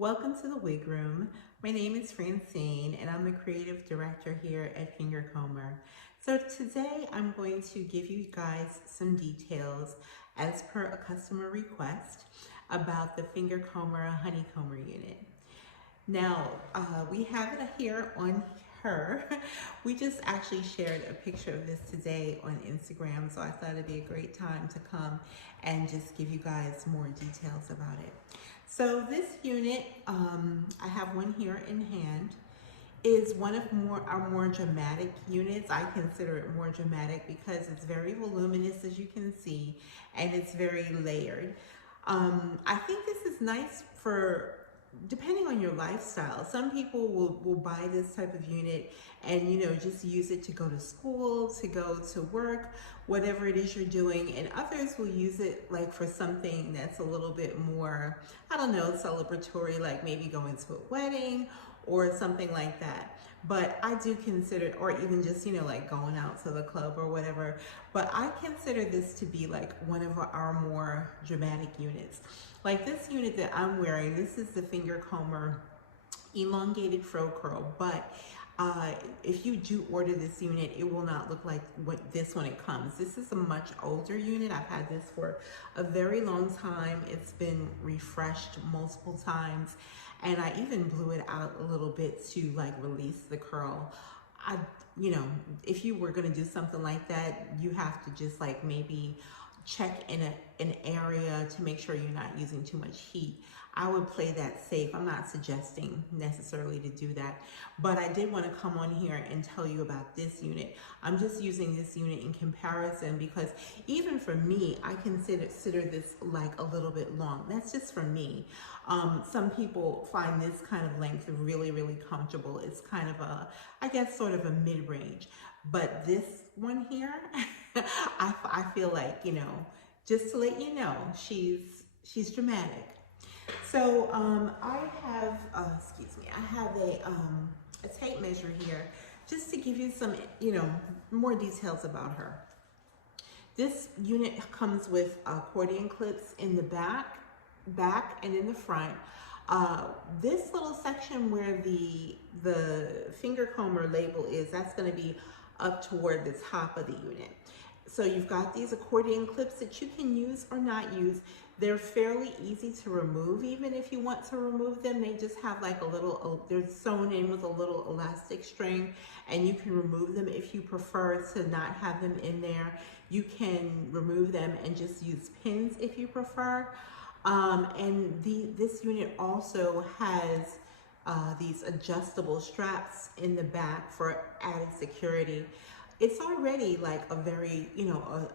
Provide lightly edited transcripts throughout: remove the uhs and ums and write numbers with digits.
Welcome to the Wig Room. My name is Francine and I'm the creative director here at FINGERCOMBER. So today I'm going to give you guys some details as per a customer request about the FINGERCOMBER HoneyComber Unit. Now, we have it here on her. We just actually shared a picture of this today on Instagram, so I thought it'd be a great time to come and just give you guys more details about it. So this unit, I have one here in hand, is one of our more dramatic units. I consider it more dramatic because it's very voluminous, as you can see, and it's very layered. I think this is nice for depending on your lifestyle. Some people will buy this type of unit and just use it to go to school, to go to work, whatever it is you're doing, and others will use it like for something that's a little bit more, I don't know, celebratory, like maybe going to a wedding or something like that. But I do consider, or even just like going out to the club or whatever, but I consider this to be like one of our more dramatic units. Like this unit that I'm wearing, this is the FINGERCOMBER elongated fro curl, but if you do order this unit, it will not look like this when it comes. This is a much older unit. I've had this for a very long time. It's been refreshed multiple times, and I even blew it out a little bit to like release the curl. If you were gonna do something like that, you have to just like maybe check in an area to make sure you're not using too much heat. I would play that safe. I'm not suggesting necessarily to do that, but I did want to come on here and tell you about this unit. I'm just using this unit in comparison because even for me, I consider this like a little bit long. That's just for me. Some people find this kind of length really, really comfortable. It's kind of I guess sort of a mid-range, but this one here, I feel like, just to let you know, she's dramatic. So I have, I have a tape measure here just to give you some, more details about her. This unit comes with accordion clips in the back and in the front. This little section where the FINGERCOMBER label is, that's going to be up toward the top of the unit. So you've got these accordion clips that you can use or not use. They're fairly easy to remove, even if you want to remove them. They just have like a little, they're sewn in with a little elastic string, and you can remove them if you prefer to not have them in there. You can remove them and just use pins if you prefer. This unit also has these adjustable straps in the back for added security. It's already like a very,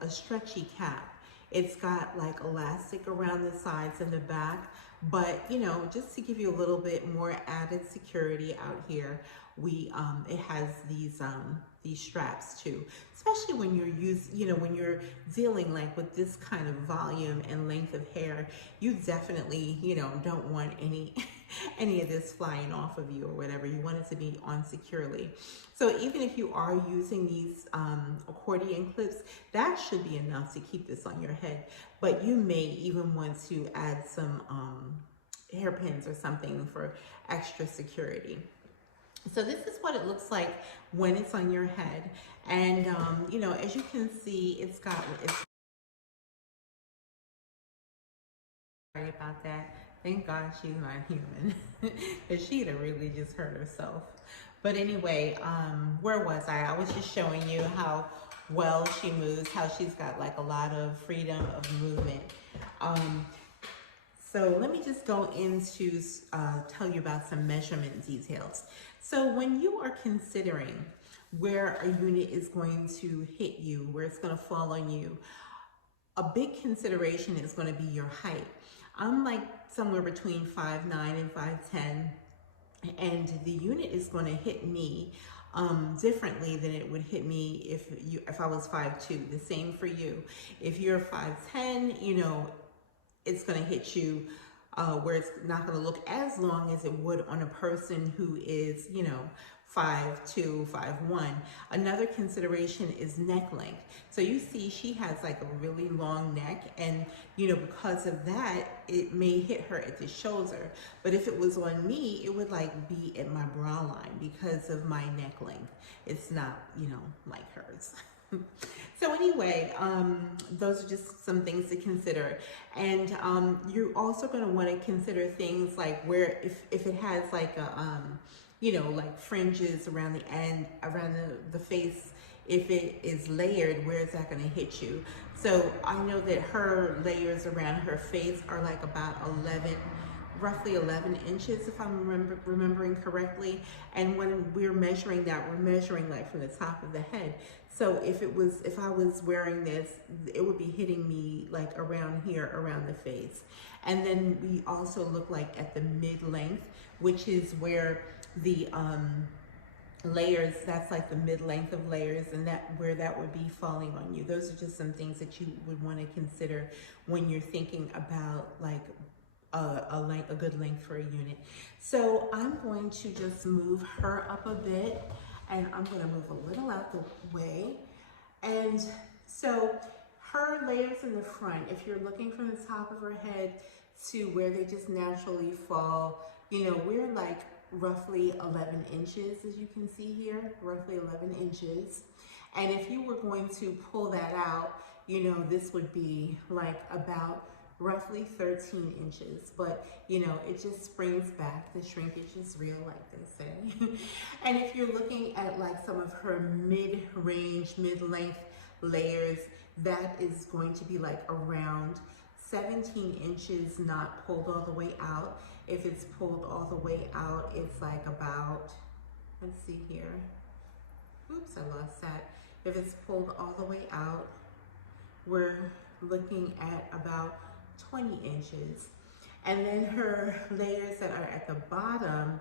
a stretchy cap. It's got like elastic around the sides and the back, but just to give you a little bit more added security out here, it has these straps too, especially when when you're dealing like with this kind of volume and length of hair. You definitely don't want any of this flying off of you or whatever. You want it to be on securely. So even if you are using these accordion clips, that should be enough to keep this on your head, but you may even want to add some hairpins or something for extra security. So this is what it looks like when it's on your head. And, as you can see, it's sorry about that. Thank God she's not human, because she'd have really just hurt herself. But anyway, where was I? I was just showing you how well she moves, how she's got like a lot of freedom of movement. So let me just go into tell you about some measurement details. So when you are considering where a unit is going to hit you, where it's going to fall on you, a big consideration is going to be your height. I'm like somewhere between 5'9" and 5'10", and the unit is going to hit me differently than it would hit me if I was 5'2". The same for you. If you're 5'10", it's going to hit you where it's not going to look as long as it would on a person who is, you know, 5'2", 5'1". Another consideration is neck length. So you see she has like a really long neck, and you know, because of that, it may hit her at the shoulder. But if it was on me, it would like be at my bra line because of my neck length. It's not, you know, like hers. So anyway, those are just some things to consider. And you're also going to want to consider things like where, if it has like a, you know, like fringes around the end, around the face, if it is layered, where is that going to hit you? So I know that her layers around her face are like about roughly 11 inches, if I'm remembering correctly. And when we're measuring that, we're measuring like from the top of the head. So if I was wearing this, it would be hitting me like around here, around the face. And then we also look like at the mid-length, which is where the layers, that's like the mid-length of layers, and that where that would be falling on you. Those are just some things that you would want to consider when you're thinking about like a good length for a unit. So I'm going to just move her up a bit, and I'm going to move a little out the way. And so her layers in the front, if you're looking from the top of her head to where they just naturally fall, you know, we're like roughly 11 inches, as you can see here, roughly 11 inches. And if you were going to pull that out, you know, this would be like about roughly 13 inches, but you know, it just springs back. The shrinkage is real, like they say. And if you're looking at like some of her mid-range, mid-length layers, that is going to be like around 17 inches, not pulled all the way out. If it's pulled all the way out, it's like about, let's see here. Oops, I lost that. If it's pulled all the way out, we're looking at about 20 inches. And then her layers that are at the bottom,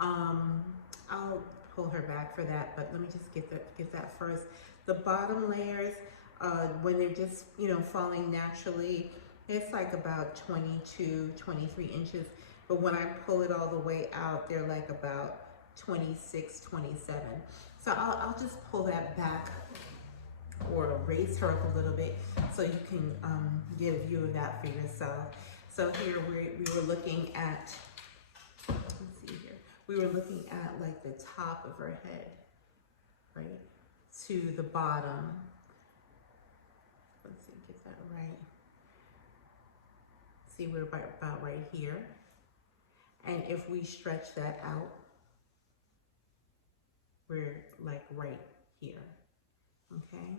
I'll pull her back for that, but let me just get that first. The bottom layers, when they're just, you know, falling naturally, it's like about 22, 23 inches. But when I pull it all the way out, they're like about 26, 27. So I'll just pull that back or raise her up a little bit so you can get a view of that for yourself. So here we were looking at, let's see here, we were looking at like the top of her head, right, to the bottom. Let's see, get that right. See, we're about right here. And if we stretch that out, we're like right here, okay?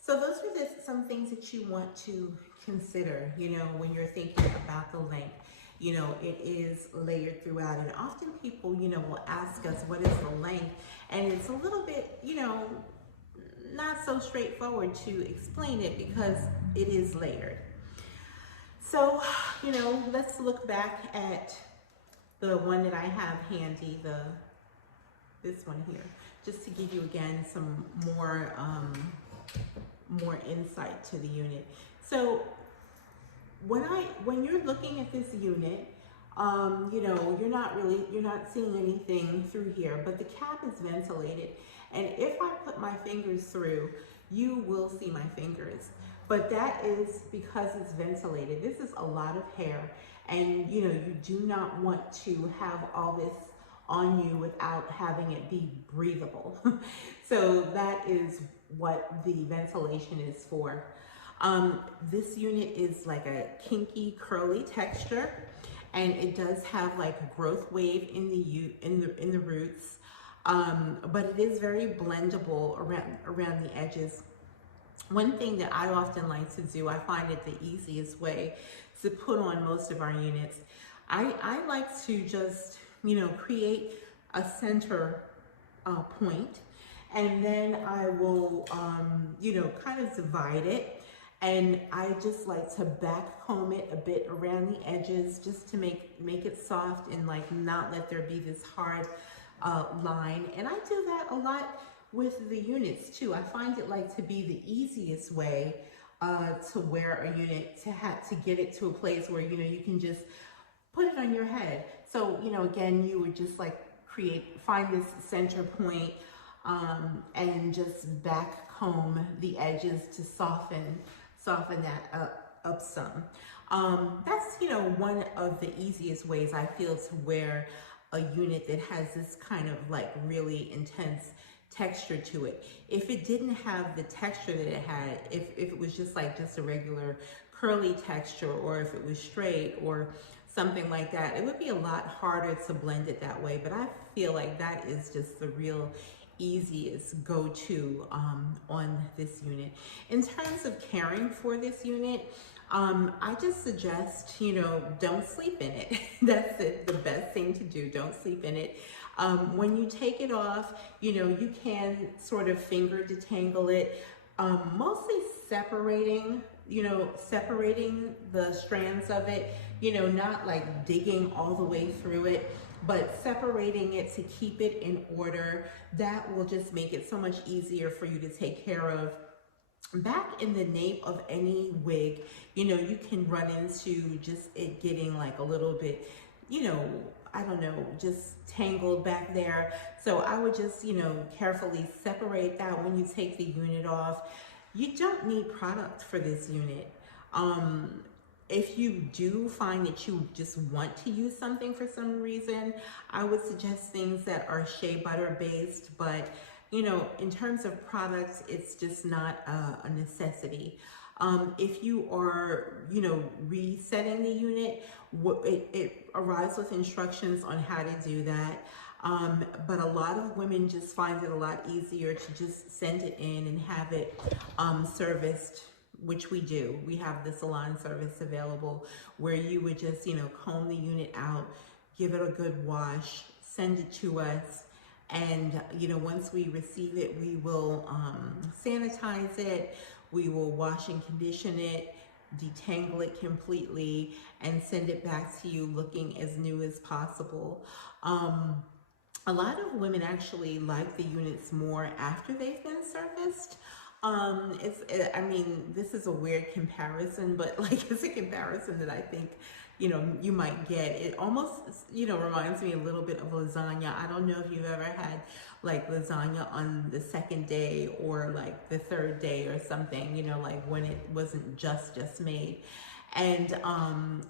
So those are some things that you want to consider, you know, when you're thinking about the length. You know, it is layered throughout, and often people, you know, will ask us what is the length, and it's a little bit, you know, not so straightforward to explain it because it is layered. So, you know, let's look back at the one that I have handy, this one here, just to give you again some more insight to the unit. So when you're looking at this unit, you know, you're not seeing anything through here, but the cap is ventilated. And if I put my fingers through, you will see my fingers. But that is because it's ventilated. This is a lot of hair, and you know, you do not want to have all this on you without having it be breathable. So that is what the ventilation is for. This unit is like a kinky curly texture, and it does have like a growth wave in the roots, but it is very blendable around the edges. One thing that I often like to do, I find it the easiest way to put on most of our units, I like to just, you know, create a center point, and then I will, you know, kind of divide it, and I just like to back comb it a bit around the edges just to make it soft and like not let there be this hard line. And I do that a lot with the units too. I find it like to be the easiest way to wear a unit, to get it to a place where, you know, you can just put it on your head. So, you know, again, you would just like find this center point, and just back comb the edges to soften that up some. That's, you know, one of the easiest ways I feel to wear a unit that has this kind of like really intense texture to it. If it didn't have the texture that it had, if it was just like just a regular curly texture, or if it was straight or something like that, it would be a lot harder to blend it that way. But I feel like that is just the real easiest go-to on this unit. In terms of caring for this unit, I just suggest, you know, don't sleep in it. That's it, the best thing to do. Don't sleep in it. When you take it off, you know, you can sort of finger detangle it, mostly separating the strands of it, you know, not like digging all the way through it, but separating it to keep it in order. That will just make it so much easier for you to take care of. Back in the nape of any wig, you know, you can run into just it getting like a little bit, you know, I don't know, just tangled back there. So I would just, you know, carefully separate that when you take the unit off. You don't need product for this unit. If you do find that you just want to use something for some reason, I would suggest things that are shea butter based, but you know, in terms of products, it's just not a necessity. If you are, you know, resetting the unit, it arrives with instructions on how to do that. But a lot of women just find it a lot easier to just send it in and have it serviced, which we do. We have the salon service available where you would just, you know, comb the unit out, give it a good wash, send it to us. And, you know, once we receive it, we will sanitize it, we will wash and condition it, detangle it completely, and send it back to you looking as new as possible. A lot of women actually like the units more after they've been serviced. I mean, this is a weird comparison, but like it's a comparison that I think, you know, you might get. It almost, you know, reminds me a little bit of lasagna. I don't know if you've ever had like lasagna on the second day or like the third day or something, you know, like when it wasn't just made. And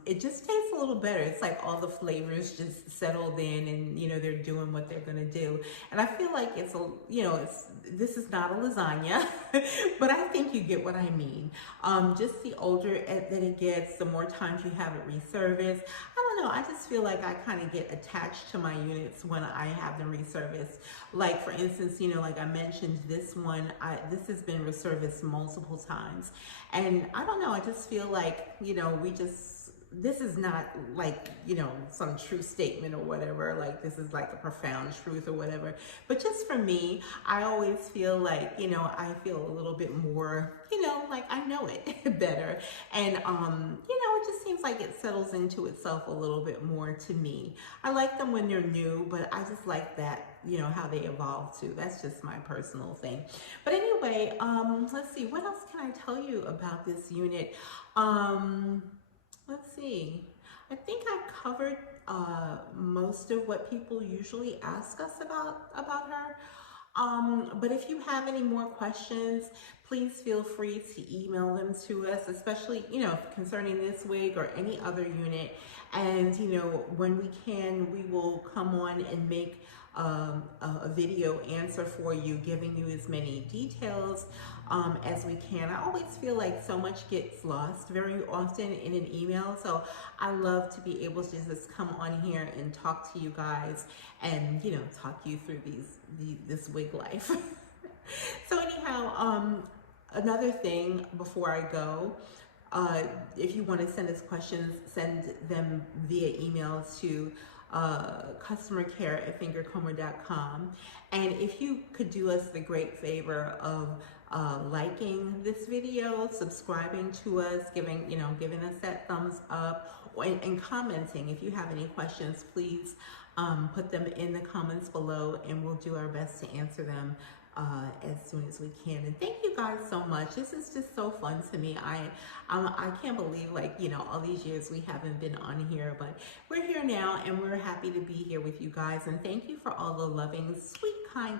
it just tastes a little better. It's like all the flavors just settled in, and you know, they're doing what they're gonna do. And I feel like it's a, you know, this is not a lasagna, but I think you get what I mean. Just the older that it gets, the more times you have it reserviced. I don't know, I just feel like I kind of get attached to my units when I have them reserviced. Like for instance, you know, like I mentioned, this one, this has been reserviced multiple times. And I don't know, I just feel like, you know, this is not like, you know, some true statement or whatever, like this is like a profound truth or whatever. But just for me, I always feel like, you know, I feel a little bit more, you know, like I know it better. And, you know, it just seems like it settles into itself a little bit more to me. I like them when they're new, but I just like that, you know, how they evolve too. That's just my personal thing. But anyway, let's see, what else can I tell you about this unit? Let's see. I think I covered most of what people usually ask us about her. But if you have any more questions, please feel free to email them to us, especially, you know, concerning this wig or any other unit. And, you know, when we can, we will come on and make a video answer for you, giving you as many details as we can. I always feel like so much gets lost very often in an email, so I love to be able to just come on here and talk to you guys and, you know, talk you through this wig life. So anyhow, another thing before I go, if you want to send us questions, send them via email to customercare@fingercomber.com. And if you could do us the great favor of liking this video, subscribing to us, giving us that thumbs up, and commenting. If you have any questions, please put them in the comments below, and we'll do our best to answer them as soon as we can. And thank you guys so much. This is just so fun to me. I can't believe, like, you know, all these years we haven't been on here, but we're here now and we're happy to be here with you guys. And thank you for all the loving, sweet, kind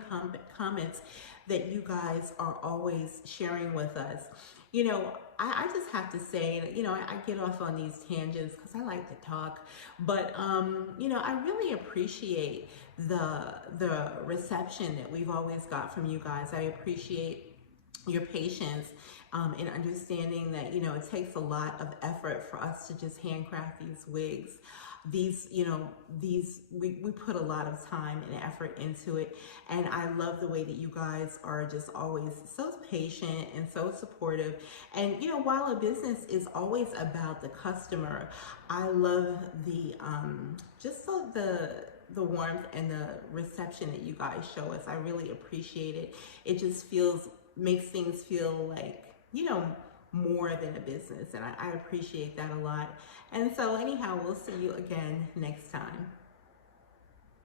comments that you guys are always sharing with us. You know, I just have to say, you know, I get off on these tangents because I like to talk, but, you know, I really appreciate the reception that we've always got from you guys. I appreciate your patience in understanding that, you know, it takes a lot of effort for us to just handcraft these wigs. These, you know, we put a lot of time and effort into it, and I love the way that you guys are just always so patient and so supportive. And you know, while a business is always about the customer, I love the just so the warmth and the reception that you guys show us. I really appreciate it. It just makes things feel like, you know, more than a business, and I appreciate that a lot. And so anyhow, we'll see you again next time.